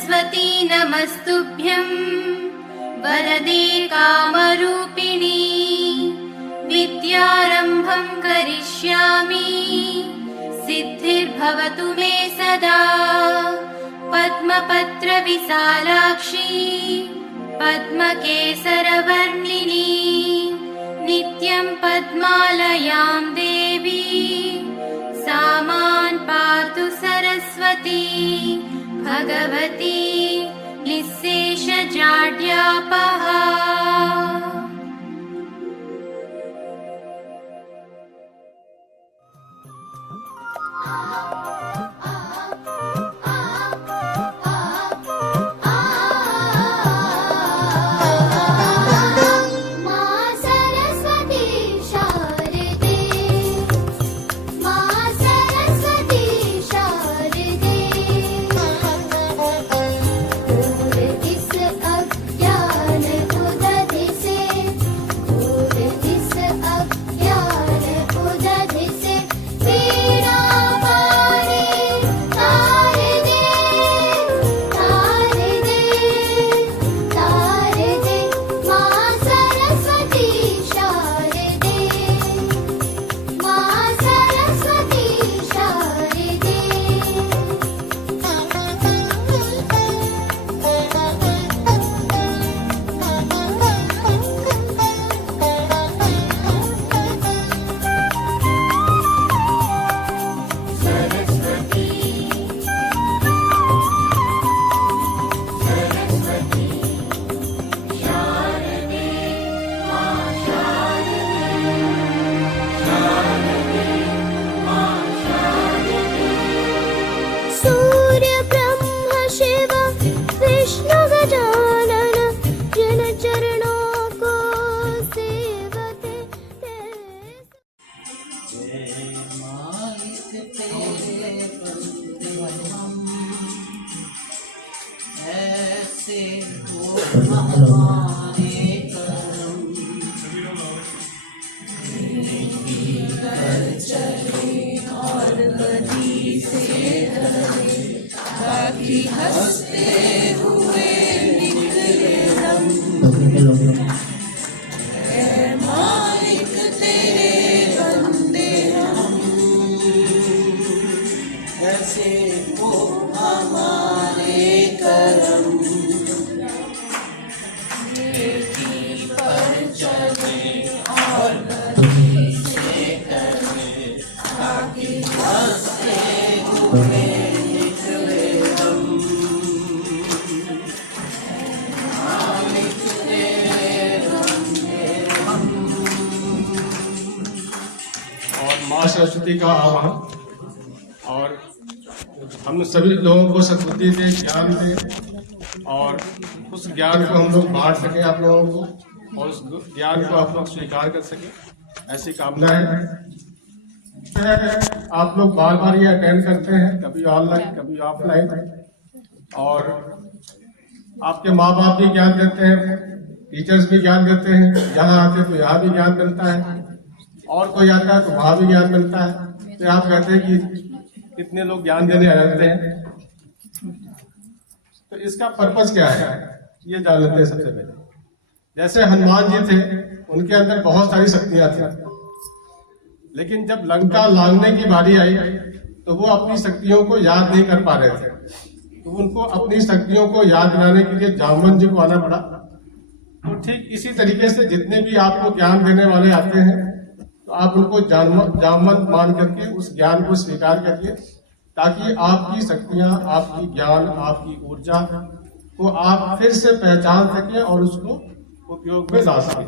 सरस्वती नमस्तुभ्यं वरदे कामरूपिणी विद्यारम्भं करिष्यामि सिद्धिर्भवतु मे सदा पद्मपत्रविशालाक्षी पद्मकेसरवर्णिनी नित्यं पद्मालयां देवी सा मां पातु सरस्वती भगवती निःशेषजाड्यापहा। माँ सरस्वती का आह्वान और हम सभी लोगों को सद्बुद्धि दे, ज्ञान दे और उस ज्ञान को हम लोग बांट सके आप लोगों को और उस ज्ञान को आप लोग स्वीकार कर सके, ऐसी कामना है। आप लोग बार बार ये अटेंड करते हैं, कभी ऑनलाइन कभी ऑफलाइन, और आपके माँ बाप भी ज्ञान देते हैं, टीचर्स भी ज्ञान देते हैं, यहाँ आते तो यहाँ भी ज्ञान मिलता है और कोई आता है तो वहाँ भी ज्ञान मिलता है। तो आप कहते हैं कि कितने लोग ज्ञान देने आ जाते हैं, तो इसका पर्पस क्या है ये जान लेते हैं। सबसे पहले जैसे हनुमान जी थे, उनके अंदर बहुत सारी शक्तियां थी, लेकिन जब लंका लांघने की बारी आई तो वो अपनी शक्तियों को याद नहीं कर पा रहे थे, तो उनको अपनी शक्तियों को याद दिलाने के लिए जामवंत जी को आना पड़ा। तो ठीक इसी तरीके से जितने भी आपको ज्ञान देने वाले आते हैं तो आप उनको जामवंत मान करके उस ज्ञान को स्वीकार करिए, ताकि आपकी शक्तियां, आपकी ज्ञान, आपकी ऊर्जा को आप फिर से पहचान सके और उसको उपयोग में ला सके।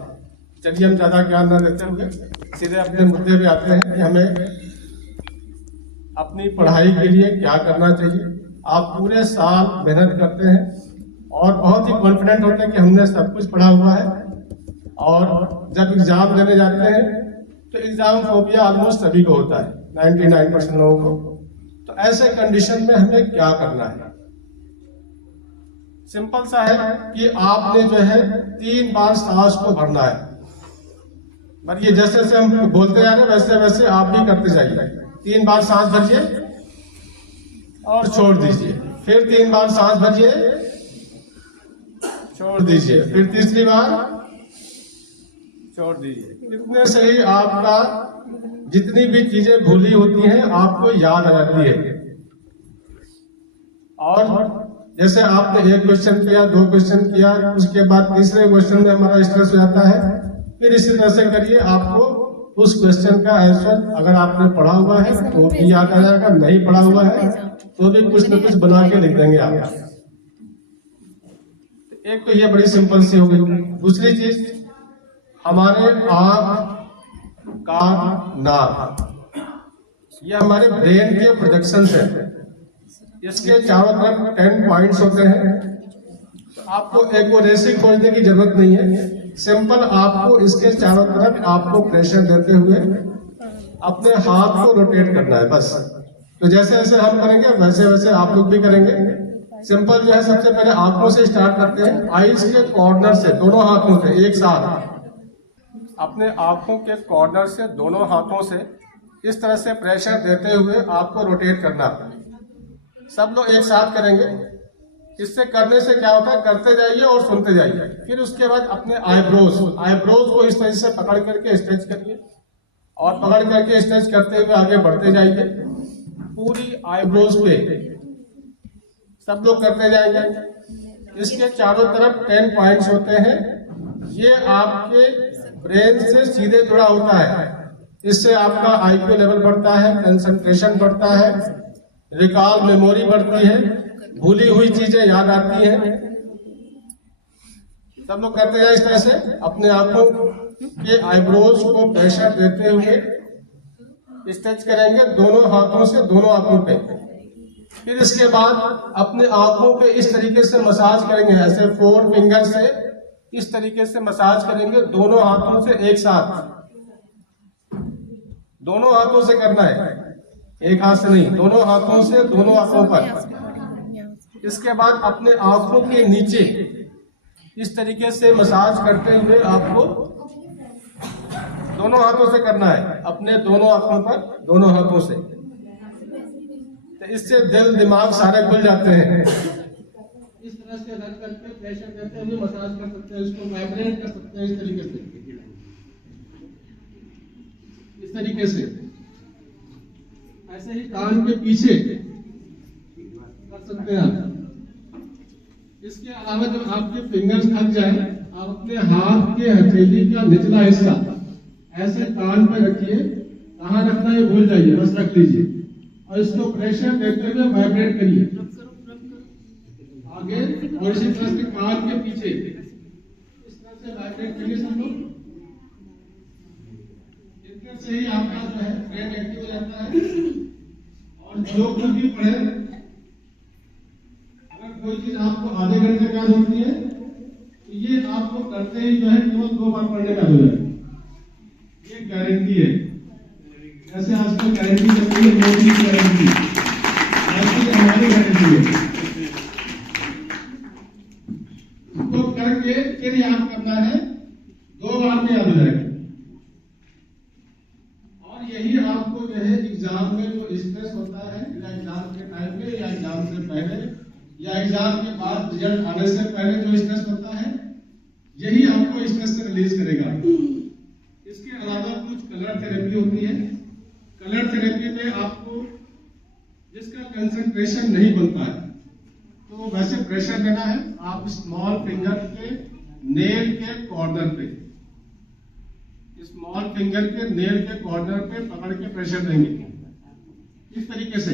चलिए हम ज्यादा ज्ञान न देते हुए सीधे अपने मुद्दे पे आते हैं कि हमें अपनी पढ़ाई के लिए क्या करना चाहिए। आप पूरे साल मेहनत करते हैं और बहुत ही कॉन्फिडेंट होते हैं कि हमने सब कुछ पढ़ा हुआ है, और जब एग्जाम देने जाते हैं तो एग्जाम फोबिया ऑलमोस्ट सभी को होता है, 99% लोगों को। तो ऐसे कंडीशन में हमें क्या करना है? सिंपल सा है कि आपने जो है 3 बार सांस को भरना है। भरिए, जैसे जैसे हम बोलते जा रहे हैं वैसे वैसे आप भी करते जाइए। 3 बार सांस भरिए और छोड़ दीजिए। फिर 3 बार सांस भरिए, छोड़ दीजिए, फिर तीसरी बार छोड़ दीजिए। इतने से ही आपका जितनी भी चीजें भूली होती हैं आपको याद आ जाती है। और जैसे आपने 1 क्वेश्चन किया, 2 क्वेश्चन किया, उसके बाद तीसरे क्वेश्चन में हमारा स्ट्रेस हो जाता है, फिर इसी तरह से करिए, आपको उस क्वेश्चन का आंसर अगर आपने पढ़ा हुआ है तो भी याद आ जाएगा, नहीं पढ़ा हुआ है तो भी कुछ न कुछ बना के लिख देंगे आप। एक तो ये बड़ी सिंपल सी हो गई। दूसरी चीज, हमारे आंख, कान, नाक, ये हमारे ब्रेन के प्रोजेक्शन है। इसके चारों तरफ 10 पॉइंट्स होते हैं। तो आपको एक्यूरेसी खोजने की जरूरत नहीं है, सिंपल आपको इसके चारों तरफ आपको प्रेशर देते हुए अपने हाथ को रोटेट करना है बस। तो जैसे जैसे हम करेंगे वैसे वैसे आप लोग भी करेंगे। सिंपल जो है, सबसे पहले आंखों से स्टार्ट करते हैं, आईज के कॉर्नर से दोनों हाथों से एक साथ, अपने आंखों के कॉर्नर से दोनों हाथों से इस तरह से प्रेशर देते हुए आपको रोटेट करना। सब लोग एक साथ करेंगे। इससे करने से क्या होता है, करते जाइए और सुनते जाइए। फिर उसके बाद अपने आईब्रोज को इस तरह से पकड़ करके स्ट्रेच करिए और पकड़ करके स्ट्रेच करते हुए आगे बढ़ते जाइए। पूरी आईब्रोज पे सब लोग करते जाएंगे। इसके चारों तरफ 10 पॉइंट्स होते हैं। ये आपके ब्रेन से सीधे जुड़ा होता है। इससे आपका आईक्यू लेवल बढ़ता है, कंसंट्रेशन बढ़ता है, रिकॉल मेमोरी बढ़ती है, भूली हुई चीजें याद आती हैं। सब लोग करते जाए इस तरह से, अपने आंखों के आईब्रोज को प्रेशर देते हुए स्ट्रेच करेंगे दोनों हाथों से दोनों आंखों पे। फिर इसके बाद अपने आंखों पे इस तरीके से मसाज करेंगे, ऐसे 4 फिंगर से इस तरीके से मसाज करेंगे दोनों हाथों से एक साथ। दोनों हाथों से करना है, एक हाथ से नहीं, दोनों हाथों से दोनों आंखों पर। इसके बाद अपने आंखों के नीचे इस तरीके से मसाज करते हुए आपको दोनों हाथों से करना है, अपने दोनों आंखों पर दोनों हाथों से। तो इससे दिल दिमाग सारे खुल जाते हैं। इस तरह से रख करके प्रेशर करते हुए मसाज कर सकते हैं, इसको वाइब्रेट कर सकते हैं इस तरीके से, इस तरीके से। ऐसे ही कान के पीछे कर सकते हैं आप। इसके अलावा जब आपके फिंगर्स थक जाए, आप अपने हाथ के हथेली का निचला हिस्सा ऐसे कान पर रखिए, कहाँ रखना है भूल जाइए, बस रख लीजिए और इसको प्रेशर देते हुए वाइब्रेट करिए आगे, और इसी तरह से कान के पीछे इस तरह से वाइब्रेट करिए सब लोग। इतने से ही आपका जो है ब्रेन एक्टिव हो जाता है। और जो कुछ भी पढ़े, अगर कोई चीज आपको आधे घंटे का होती है तो ये आपको करते ही जो है केवल 2 बार पढ़ने का हो जाएगा, ये गारंटी है। जैसे आजकल गारंटी चलती है, मोदी की गारंटी, ऐसी हमारी गारंटी है। तो करके फिर याद करना है, 2 बार में याद हो जाएगा। और यही आपको जो है एग्जाम में जो स्ट्रेस होता है, या एग्जाम के टाइम में या एग्जाम से पहले या एग्जाम के बाद रिजल्ट आने से पहले जो स्ट्रेस होता है, यही आपको स्ट्रेस से रिलीज करेगा। इसके अलावा कुछ कलर थेरेपी होती है। कलर थेरेपी में आपको जिसका कंसंट्रेशन नहीं बनता है तो वैसे प्रेशर देना है। आप स्मॉल फिंगर के नेल के कॉर्नर पे, स्मॉल फिंगर के नेल के कॉर्नर पे पकड़ के प्रेशर देंगे इस तरीके से।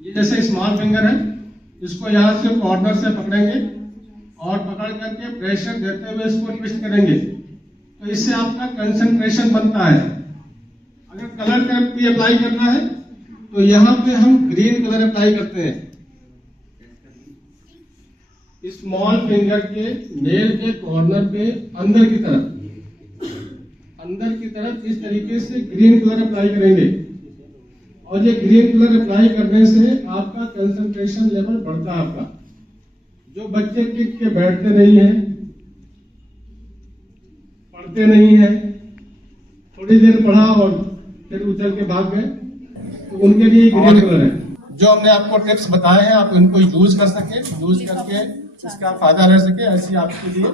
ये जैसे स्मॉल फिंगर है, इसको यहां से कॉर्नर से पकड़ेंगे और पकड़ करके प्रेशर देते हुए इसको ट्विस्ट करेंगे, तो इससे आपका कंसंट्रेशन बनता है। अगर कलर थेरेपी अप्लाई करना है तो यहाँ पे हम ग्रीन कलर अप्लाई करते हैं। स्मॉल फिंगर के नेल के कॉर्नर पे अंदर की तरफ इस तरीके से ग्रीन कलर अप्लाई करेंगे। और ये ग्रीन कलर अप्लाई करने से आपका कंसंट्रेशन लेवल बढ़ता है। आपका जो बच्चे टिक के बैठते नहीं है, पढ़ते नहीं है, थोड़ी देर पढ़ा और फिर उछल के भाग गए, तो उनके लिए ग्रीन कलर है। जो हमने आपको टिप्स बताए हैं आप इनको यूज कर सके, यूज करके इसका फायदा ले सके, ऐसी आपके लिए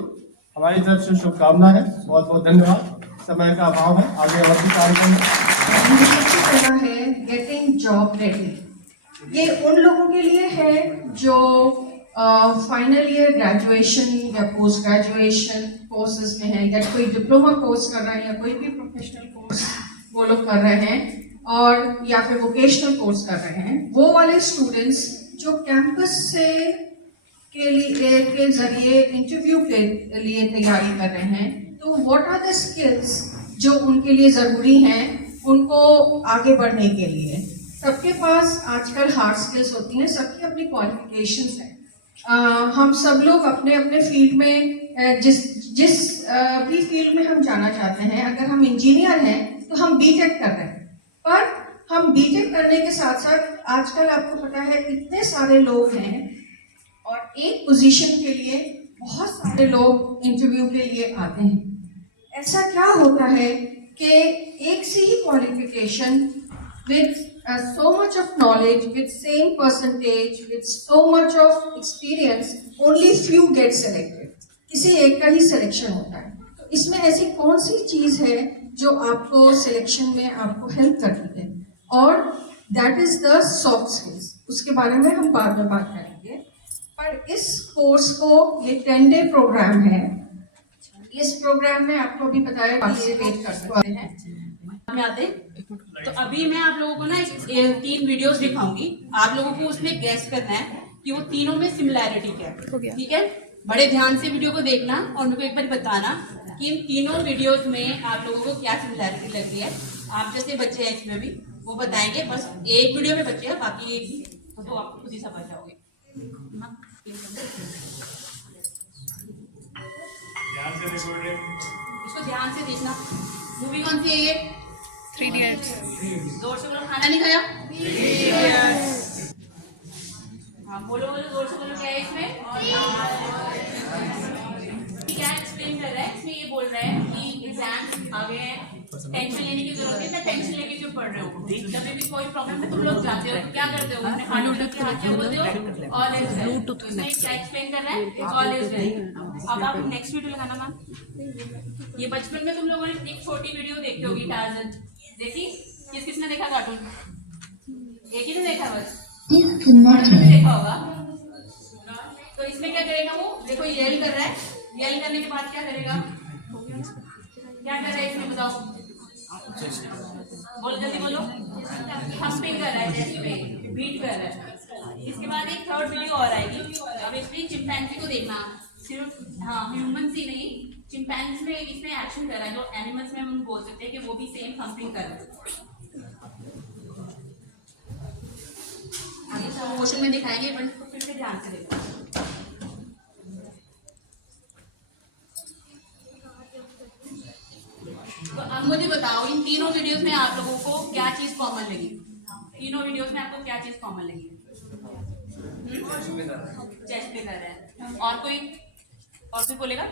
हमारी तरफ से शुभकामना है। बहुत बहुत धन्यवाद। समय का अभाव है, आगे और भी कार्यक्रम है। गेटिंग जॉब रेडी, ये उन लोगों के लिए है जो फाइनल ईयर ग्रेजुएशन या पोस्ट ग्रेजुएशन कोर्सेज में है, या कोई डिप्लोमा कोर्स कर रहे हैं, या कोई भी प्रोफेशनल कोर्स वो लोग कर रहे हैं, और या फिर वोकेशनल कोर्स कर रहे हैं। वो वाले स्टूडेंट्स जो कैंपस से के जरिए इंटरव्यू के लिए तैयारी कर रहे हैं, तो व्हाट आर द स्किल्स जो उनके लिए ज़रूरी हैं उनको आगे बढ़ने के लिए। सबके पास आजकल हार्ड स्किल्स होती हैं, सबकी अपनी क्वालिफिकेशंस हैं। हम सब लोग अपने अपने फील्ड में जिस भी फील्ड में हम जाना चाहते हैं, अगर हम इंजीनियर हैं तो हम बीटेक कर रहे हैं, पर हम बीटेक करने के साथ साथ आजकल आपको पता है इतने सारे लोग हैं और एक पोजीशन के लिए बहुत सारे लोग इंटरव्यू के लिए आते हैं। ऐसा क्या होता है कि एक से ही qualification with so much of knowledge, with same percentage, with so much of experience, only few get selected. किसी एक का ही सिलेक्शन होता है। तो इसमें ऐसी कौन सी चीज़ है जो आपको सिलेक्शन में आपको हेल्प करती है, और that is the soft skills. उसके बारे में हम बाद में बात करेंगे। पर इस कोर्स को ये 10 डे प्रोग्राम है। इस प्रोग्राम में आपको अभी बताया पार्टिसिपेट कर सकते हैं। तो अभी मैं आप लोगों को ना 3 वीडियोस दिखाऊंगी, आप लोगों को उसमें गैस करना है कि वो तीनों में सिमिलैरिटी क्या है। ठीक है, बड़े ध्यान से वीडियो को देखना और उनको एक बार बताना कि इन तीनों वीडियोस में आप लोगों को क्या सिमिलैरिटी लगती है। आप जैसे बच्चे हैं इसमें भी वो बताएंगे, बस एक वीडियो में बच्चे हैं, बाकी एक ही, तो आप खुद ही समझ जाओगे। इसको ध्यान से देखना। मूवी कौन सी है ये? 3 Idiots। जोर से बोलो, खाना नहीं खाया? 3 Idiots। हाँ बोलो बोलो, जोर से बोलो, क्या है इसमें? क्या एक्सप्लेन कर रहा है इसमें? ये बोल रहा है कि एग्जाम आ गए हैं, टेंशन लेने की जरूरत है, मैं टेंशन लेके क्यों पढ़ रहे हो? जब भी कोई प्रॉब्लम है तुम लोग जाते हो, क्या करते हो? अपने हाथ उठा के हाथ क्या बोलते हो? All is well. इसमें क्या एक्सप्लेन कर रहा है? All is well. अब आप नेक्स्ट वीडियो लगाना मैम। ये बचपन में तुम लोगों ने एक छोटी वीडियो देखी होगी, टार्जन देखी? किसने देखा कार्टून? एक ही ने देखा बस, भी देखा होगा। तो इसमें क्या करेगा वो? देखो येल कर रहा है, येल करने के बाद क्या करेगा? क्या कर रहा है इसमें बताओ? बोलो जल्दी बोलो। हम्पिंग कर रहा है, चेस्ट पे बीट कर रहा है। इसके बाद एक थर्ड वीडियो और आएगी। अब इसमें चिंपैंजी को देखना, सिर्फ ह्यूमन ही नहीं, चिंपैंजी में इसमें एक्शन कर रहा है, जो एनिमल्स में हम बोल सकते हैं कि वो भी सेम हम्पिंग कर रहा है। आगे सब मोशन में दिखाएंगे, बट इसको फिर से ध्यान से देखो। तो अब मुझे बताओ, इन तीनों वीडियोस में आप लोगों को क्या चीज कॉमन लगी? तीनों वीडियोस में आपको क्या चीज कॉमन लगी? चेस्ट पे कर रहा है। और कोई बोलेगा?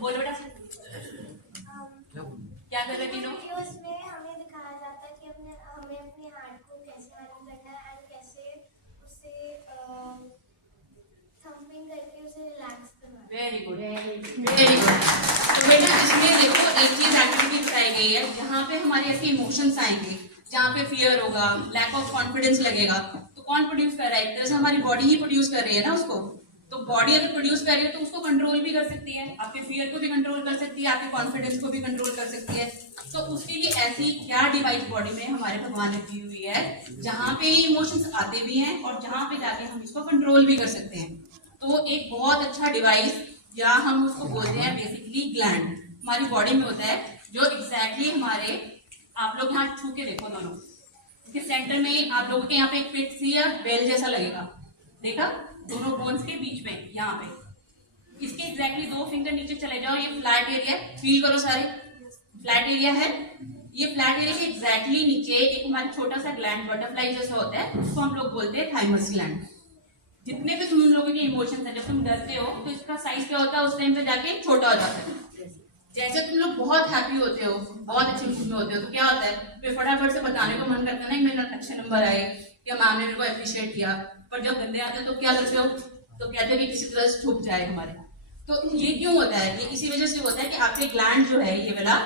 बोलो बेटा, क्या कर रहे तीनों? उसमें हमें दिखाया जाता है कि हमें अपने हार्ट को कैसे हैंडल करना है और कैसे उसे थंपिंग करके उसे रिलैक्स करना है। Very good, very good. तो बेटा इसमें देखो एक चीज एक्टिविटी बताई गई है, जहाँ पे हमारे ऐसे इमोशंस आएंगे, जहाँ पे फियर होगा, लैक ऑफ कॉन्फिडेंस लगेगा, तो कौन प्रोड्यूस कर रहा है? एक तरह से हमारी बॉडी ही प्रोड्यूस कर रही है ना उसको। तो बॉडी अगर प्रोड्यूस कर रही है तो उसको कंट्रोल भी कर सकती है, आपके फियर को भी कंट्रोल कर सकती है, आपके कॉन्फिडेंस को भी कंट्रोल कर सकती है। तो उसके लिए ऐसी क्या डिवाइस बॉडी में हमारे भगवान ने दी हुई है, जहाँ पे इमोशंस आते भी हैं और जहाँ पे जाके हम इसको कंट्रोल भी कर सकते हैं। तो एक बहुत अच्छा डिवाइस, या हम उसको बोलते हैं बेसिकली ग्लैंड, हमारी बॉडी में होता है, जो एग्जैक्टली हमारे, आप लोग यहाँ छू के देखो दोनों, इसके सेंटर में आप लोगों के यहाँ पे एक पिट सी या बेल जैसा लगेगा, देखा? दोनों बोन्स के बीच में यहाँ पे, इसके एग्जैक्टली 2 फिंगर नीचे चले जाओ, ये फ्लैट एरिया, फील करो सारे, फ्लैट एरिया है। ये फ्लैट एरिया के एग्जैक्टली नीचे एक हमारा छोटा सा ग्लैंड बटरफ्लाई जैसा होता है, उसको हम लोग बोलते हैं थाइमस ग्लैंड। जितने भी तुम लोगों के इमोशंस हैं, जब तुम डरते हो तो इसका साइज क्या होता है? उस टाइम पे जाके छोटा हो जाता है। जैसे तुम लोग बहुत हैप्पी होते हो, बहुत अच्छे मूड में होते हो, तो क्या होता है? फिर फटाफट से बताने को मन करता है ना कि मेरा अच्छे नंबर आए, या मैम ने मेरे को अप्रिशिएट किया, पर जब बंदे आते हैं तो क्या करते हो, तो कहते हैं कि किसी तरह से छुप जाए हमारे। तो ये क्यों होता है? ये इसी वजह से होता है कि आपके ग्लैंड जो है ये वाला,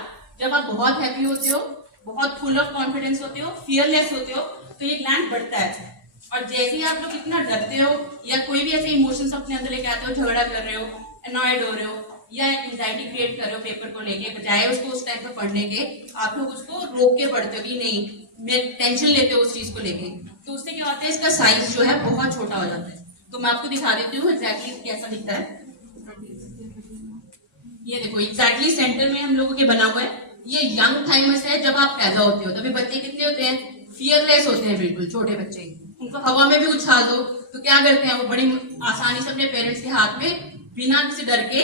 जब आप बहुत हैप्पी होते हो, बहुत फुल ऑफ कॉन्फिडेंस होते हो, फियरलेस होते हो, तो ये ग्लैंड बढ़ता है। और जैसे ही आप लोग इतना डरते हो या कोई भी ऐसे इमोशंस अपने अंदर लेके आते हो, झगड़ा कर रहे हो, अनॉयड हो रहे हो या एंजाइटी क्रिएट कर रहे हो पेपर को लेके, बजाय उसको उस टाइम पे पढ़ने के आप लोग उसको रोक के पढ़ते हो कि नहीं, मैं टेंशन लेते हो उस चीज को लेके, तो उससे क्या होता है, इसका साइज जो है बहुत छोटा हो जाता है। तो मैं आपको दिखा देती हूँ एग्जैक्टली कैसा दिखता है। ये देखो एग्जैक्टली सेंटर में हम लोगों के बना हुआ है। ये यंग थाइमस है, जब आप पैदा होते हो तभी बच्चे कितने होते हैं, फियरलेस होते हैं, बिल्कुल छोटे बच्चे। उनको हवा में भी उछाल दो तो क्या करते हैं, वो बड़ी आसानी से अपने पेरेंट्स के हाथ में बिना किसी डर के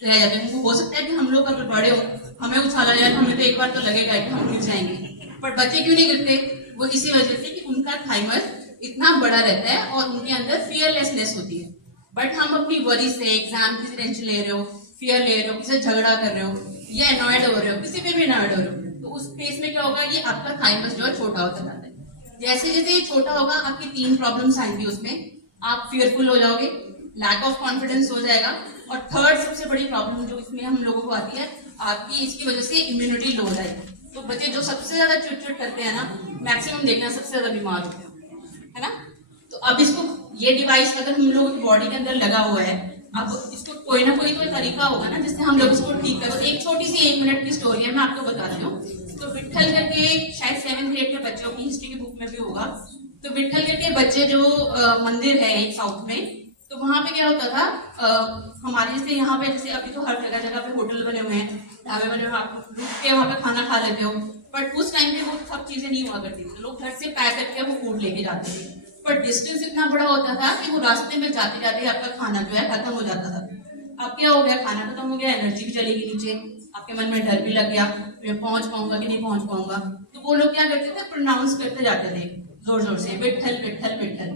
रह जाते हैं। उनको हो सकता है कि हम लोग अगर बड़े हो, हमें उछाला जाए तो हमें तो एक बार तो लगेगा कि हम गिर जाएंगे, पर बच्चे क्यों नहीं गिरते? वो इसी वजह से कि उनका थाइमस इतना बड़ा रहता है और उनके अंदर फियरलेसनेस होती है। बट हम अपनी वरी से, एग्जाम की टेंशन ले रहे हो, फियर ले रहे हो, किसी से झगड़ा कर रहे हो या अनॉयड हो रहे हो, किसी पे भी अनॉयड हो रहे हो, तो उस फेस में क्या होगा, ये आपका थाइमस जो है छोटा होता जाता है। जैसे जैसे ये छोटा होगा आपकी 3 प्रॉब्लम्स आएंगी उसमें, आप फियरफुल हो जाओगे, लैक ऑफ कॉन्फिडेंस हो जाएगा, और थर्ड सबसे बड़ी प्रॉब्लम जो इसमें हम लोगों को आती है, आपकी इसकी वजह से इम्यूनिटी लो हो जाएगी। तो बच्चे जो सबसे ज्यादा चिड़चिड़ करते हैं ना, मैक्सिमम देखना सबसे ज्यादा बीमार होते हैं, है ना। तो अब इसको, ये डिवाइस अगर हम लोगों की बॉडी के अंदर लगा हुआ है, अब इसको कोई ना कोई तो तरीका होगा ना जिससे हम लोग इसको ठीक कर। एक छोटी सी 1 मिनट की स्टोरी है, मैं आपको बताती हूँ। तो विट्ठल करके, शायद 7th ग्रेड के बच्चों की हिस्ट्री की बुक में भी होगा, तो विट्ठल करके बच्चे जो मंदिर है एक साउथ में, तो वहां पे क्या होता था, हमारे जैसे यहाँ पे, जैसे अभी तो हर जगह जगह पे होटल बने हुए हैं, ढाबे बने हुए हैं, आप रुक के वहाँ पे खाना खा लेते हो, बट उस टाइम पे वो सब चीजें नहीं हुआ करती थी। लोग घर से पैक करके वो फूड लेके जाते थे, पर डिस्टेंस इतना बड़ा होता था कि वो रास्ते में जाते जाते आपका खाना जो है खत्म हो जाता था। अब क्या हो गया, खाना खत्म हो गया, एनर्जी भी चली गई नीचे, आपके मन में डर भी लग गया, मैं पहुंच पाऊंगा कि नहीं पहुंच पाऊंगा। तो वो लोग क्या करते थे, प्रोनाउंस करते जाते थे जोर जोर से, विट्ठल विट्ठल विट्ठल।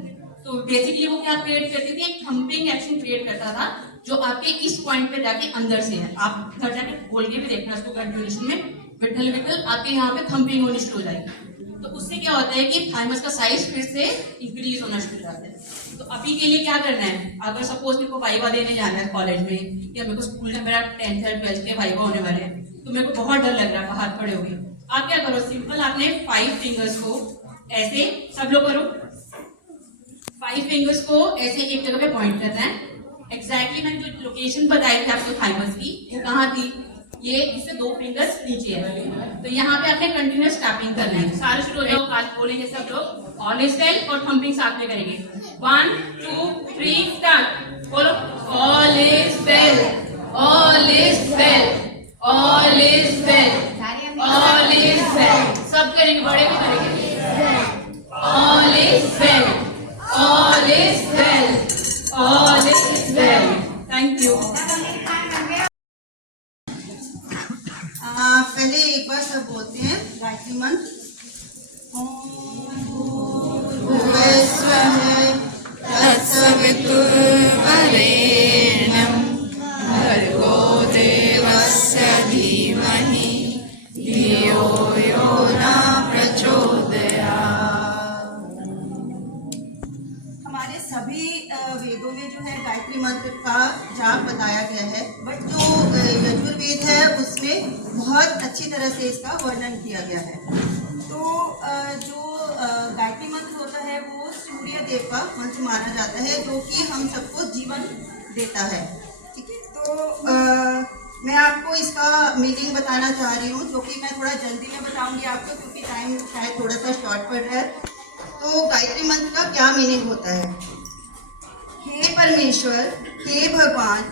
तो बेसिकली वो क्या क्रिएट करती थी, एक थंपिंग एक्शन क्रिएट करता था जो आपके इस पॉइंट पे जाके अंदर से है। आप घर जाके बोल के भी देखना इसको कंटिन्यूएशन में, विट्ठल विट्ठल, आपके यहाँ पे थंपिंग होनी शुरू हो जाएगी। तो उससे क्या होता है कि थाइमस का साइज फिर से इंक्रीज होना शुरू हो जाता है। तो अभी के लिए क्या करना है, अगर सपोज मेरे को वाइवा देने जाना है कॉलेज में, या मेरे को स्कूल में मेरा 10th और 12th के वाइवा होने वाले हैं, तो मेरे को बहुत डर लग रहा है, बाहर खड़े हो गए, आप क्या करो, सिंपल आपने 5 फिंगर्स को ऐसे, सब लोग करो, 5 फिंगर्स को ऐसे एक जगह पे पॉइंट करना है। एग्जैक्टली मैंने जो लोकेशन बताई थी आपको थाइमस की, वो कहाँ थी, ये इससे 2 फिंगर्स नीचे है। तो यहाँ पे आपने कंटिन्यूअस टैपिंग करना है। सारे शुरू हो जाओ, आज बोलेंगे सब लोग, ऑल इज वेल, और थंपिंग साथ में करेंगे। 1 2 3 स्टार्ट, बोलो, all is well, all is well, all is well, all is well, सब करेंगे, बड़े भी करेंगे, all is well, all is well, all is well. Thank you. पहले एक बार सब बोलते हैं गायत्री मंत्र। तत्सवितुर्वरेण्यं भर्गो देवस्य धीमहि धियो यो न प्रचोदयात्। हमारे सभी वेदों में जो है गायत्री मंत्र का जाप बताया गया है, बट जो यजुर्वेद है उसमें बहुत अच्छी तरह से इसका वर्णन किया गया है। तो जो गायत्री मंत्र होता है वो सूर्य देव का मंत्र माना जाता है, जो कि हम सबको जीवन देता है। ठीक है, तो मैं आपको इसका मीनिंग बताना चाह रही हूँ, जो कि मैं थोड़ा जल्दी में बताऊंगी आपको, क्योंकि टाइम शायद थोड़ा सा शॉर्ट पड़ रहा है। तो गायत्री मंत्र का क्या मीनिंग होता है, हे परमेश्वर, हे भगवान,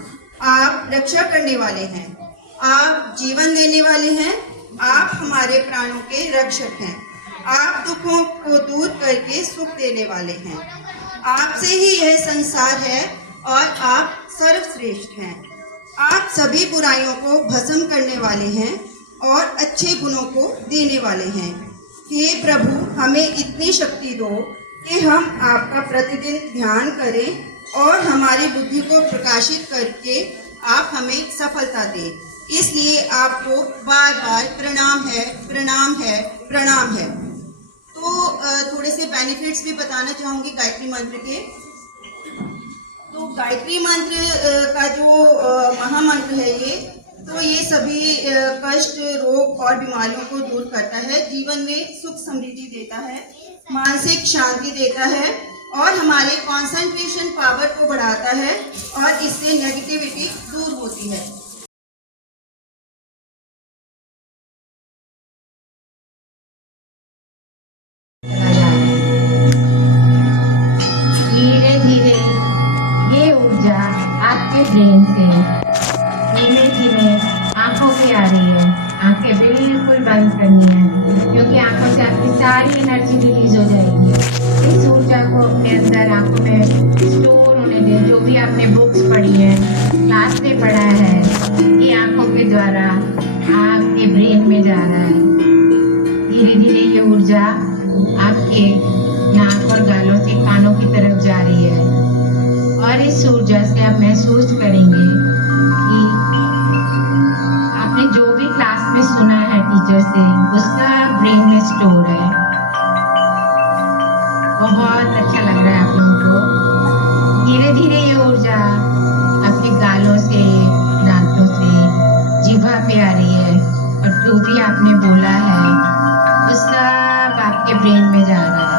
आप रक्षा करने वाले हैं, आप जीवन देने वाले हैं, आप हमारे प्राणों के रक्षक हैं, आप दुखों को दूर करके सुख देने वाले हैं, आपसे ही यह संसार है और आप सर्वश्रेष्ठ हैं, आप सभी बुराइयों को भस्म करने वाले हैं और अच्छे गुणों को देने वाले हैं। हे प्रभु, हमें इतनी शक्ति दो कि हम आपका प्रतिदिन ध्यान करें और हमारी बुद्धि को प्रकाशित करके आप हमें सफलता दें। इसलिए आपको बार बार प्रणाम है, प्रणाम है, प्रणाम है। तो थोड़े से बेनिफिट्स भी बताना चाहूँगी गायत्री मंत्र के। तो गायत्री मंत्र का जो महामंत्र है तो ये सभी कष्ट, रोग और बीमारियों को दूर करता है, जीवन में सुख समृद्धि देता है, मानसिक शांति देता है और हमारे कंसंट्रेशन पावर को बढ़ाता है और इससे नेगेटिविटी दूर होती है। धीरे धीरे ये ऊर्जा आपके ब्रेन से धीरे धीरे आंखों पे आ रही है। आंखें बिल्कुल बंद करनी है क्योंकि आंखों से आपकी सारी एनर्जी रिलीज हो जाएगी। इस ऊर्जा को अपने अंदर आंखों में स्टोर होने दें। जो भी आपने बुक्स पढ़ी है, क्लास में पढ़ा है, ये आंखों के द्वारा आपके ब्रेन में जा रहा है। धीरे धीरे ये ऊर्जा आपके नाक और गालों से कानों की तरफ जा रही है और इस ऊर्जा से आप महसूस करेंगे कि आपने जो भी क्लास में सुना है टीचर से वो सब ब्रेन में स्टोर है। बहुत अच्छा लग रहा है आप लोगों को। धीरे धीरे ये ऊर्जा आपके गालों से, दांतों से जीभा पे आ रही है और जो भी आपने बोला है वो सब आपके ब्रेन में जा रहा है।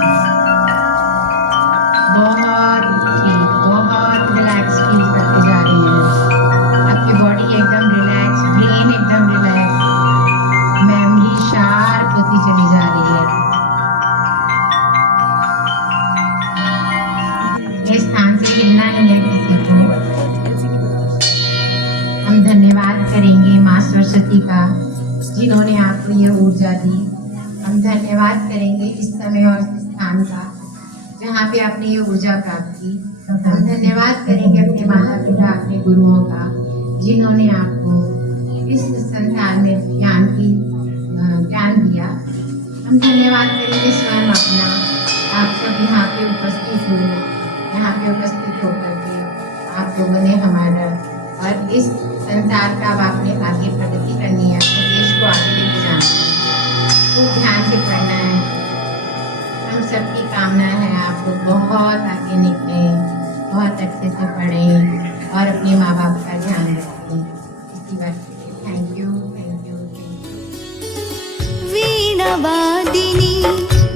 बहुत रिलैक्स फील करते जा रही हैं। आपकी बॉडी एकदम रिलैक्स, ब्रेन एकदम रिलैक्स, मेमोरी शार्प होती चली जा रही है। इस स्थान से हिलना नहीं है किसी को। हम धन्यवाद करेंगे माँ सरस्वती का जिन्होंने आपको ये ऊर्जा दी। हम धन्यवाद करेंगे इस समय और स्थान का जहाँ पे आपने ये ऊर्जा प्राप्त की। हम धन्यवाद करेंगे अपने माता पिता, अपने गुरुओं का जिन्होंने आपको इस संसार में ज्ञान दिया। हम धन्यवाद करेंगे स्वयं अपना, आप सब यहाँ पे उपस्थित हुए, यहाँ पे उपस्थित होकर के आप लोगों ने हमारा और इस संसार का अब आपने आगे प्रगति करनी है, अपने देश को आगे लेके जाना है, खूब ध्यान से पढ़ना है। हम सबकी कामना है आप लोग बहुत आगे निकलें, बहुत अच्छे से पढ़ें और अपने माँ बाप का ध्यान रखें। इसी बात के लिए थैंक यू। वीणा वादिनी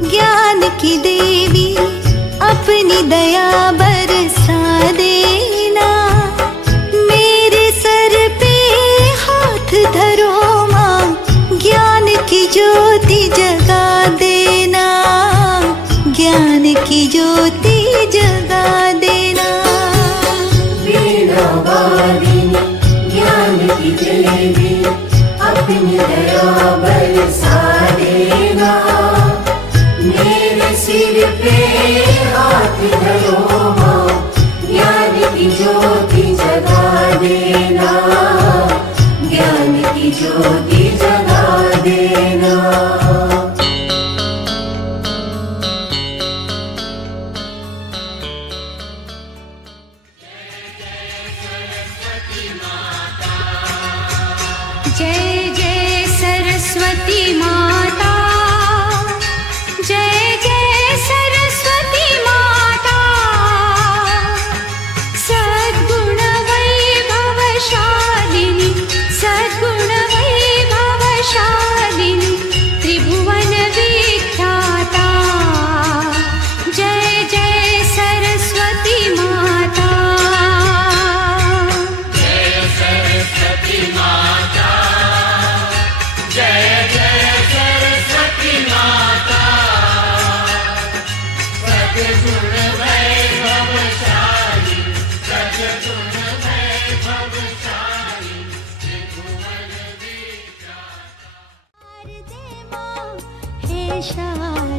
ज्ञान की देवी अपनी दया बरसा देना, मेरे सर पे हाथ धरो माँ, ज्ञान की ज्योति जगा देना, ज्ञान की ज्योति जगा देना। वीणा वादिनी ज्ञान की देवी अपनी दया बरसा देना, मेरे सिर पे हाथ धरो माँ, ज्ञान की ज्योति जगा देना, ज्ञान की ज्योति जगा देना। जय जय सरस्वती माता, जय जय सरस्वती माता, सद्गुण वैभवशालिनी, सद्गुण वैभवशालिनी, त्रिभुवन विख्याता, जय जय सरस्वती माता। जय सरस्वती माता, जय जय सरस्वती माता, सद्गुण वैभवशाली, सद्गुण वैभवशाली, त्रिभुवन विख्याता। हे शारदे